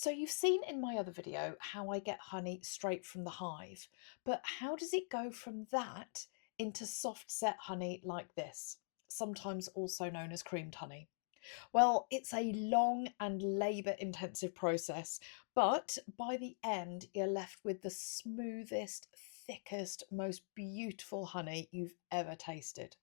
So you've seen in my other video how I get honey straight from the hive, but how does it go from that into soft set honey like this, sometimes also known as creamed honey? Well, it's a long and labour intensive process, but by the end you're left with the smoothest, thickest, most beautiful honey you've ever tasted.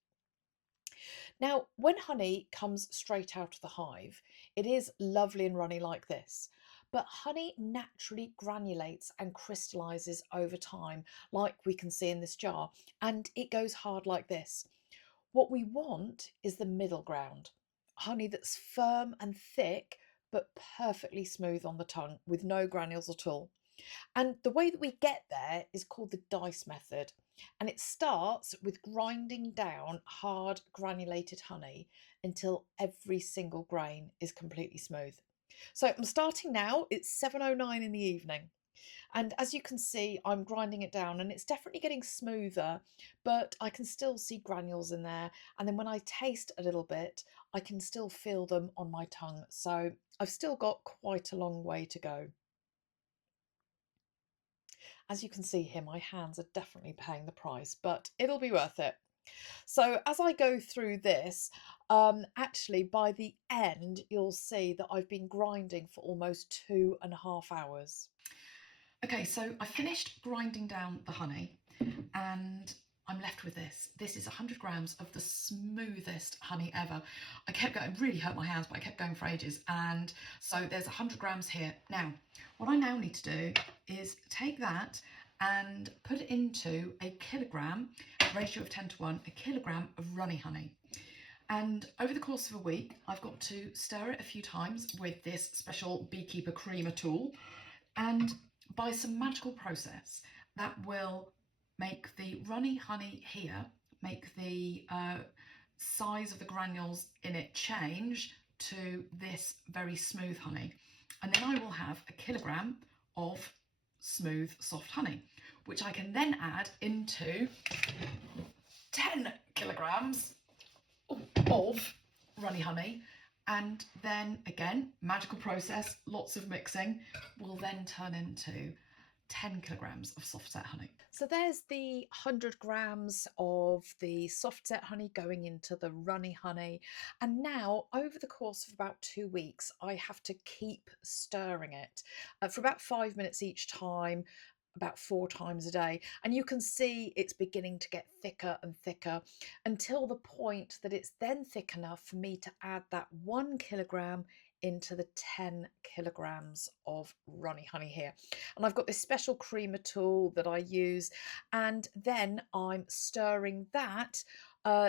Now, when honey comes straight out of the hive, it is lovely and runny like this. But honey naturally granulates and crystallises over time, like we can see in this jar, and it goes hard like this. What we want is the middle ground, honey that's firm and thick, but perfectly smooth on the tongue with no granules at all. And the way that we get there is called the Dyce method. And it starts with grinding down hard granulated honey until every single grain is completely smooth. So I'm starting now, it's 7:09 in the evening. And as you can see, I'm grinding it down and it's definitely getting smoother, but I can still see granules in there. And then when I taste a little bit, I can still feel them on my tongue. So I've still got quite a long way to go. As you can see here, my hands are definitely paying the price, but it'll be worth it. So as I go through this, actually by the end, you'll see that I've been grinding for almost 2.5 hours. Okay, so I finished grinding down the honey and I'm left with this. This is 100 grams of the smoothest honey ever. I kept going, it really hurt my hands, but I kept going for ages. And so there's 100 grams here. Now, what I now need to do is take that and put it into a kilogram, ratio of 10:1, a kilogram of runny honey. And over the course of a week, I've got to stir it a few times with this special beekeeper creamer tool. And by some magical process that will make the runny honey here, make the size of the granules in it change to this very smooth honey. And then I will have a kilogram of smooth, soft honey, which I can then add into 10 kilograms of runny honey. And then again, magical process, lots of mixing, will then turn into 10 kilograms of soft set honey. So there's the 100 grams of the soft set honey going into the runny honey. And now over the course of about 2 weeks, I have to keep stirring it for about 5 minutes each time, about 4 times a day. And you can see it's beginning to get thicker and thicker until the point that it's then thick enough for me to add that 1 kilogram into the 10 kilograms of runny honey here. And I've got this special creamer tool that I use, and then I'm stirring that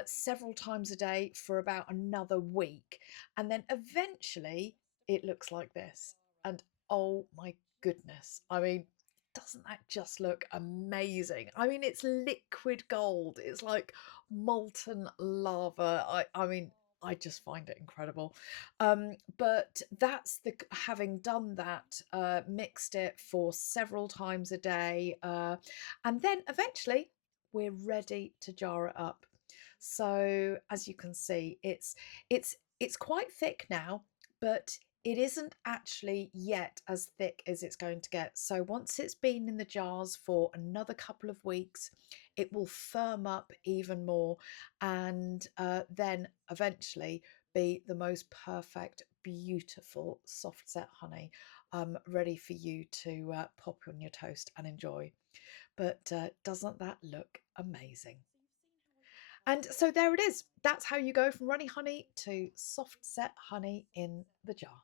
several times a day for about another week. And then eventually it looks like this. And oh my goodness, I mean, doesn't that just look amazing? I mean, it's liquid gold. It's like molten lava. I mean, I just find it incredible. But that's the having done that, mixed it for several times a day, and then eventually we're ready to jar it up. So as you can see, it's quite thick now, but it isn't actually yet as thick as it's going to get. So once it's been in the jars for another couple of weeks, it will firm up even more and then eventually be the most perfect, beautiful soft set honey, ready for you to pop on your toast and enjoy. But doesn't that look amazing? And so there it is. That's how you go from runny honey to soft set honey in the jar.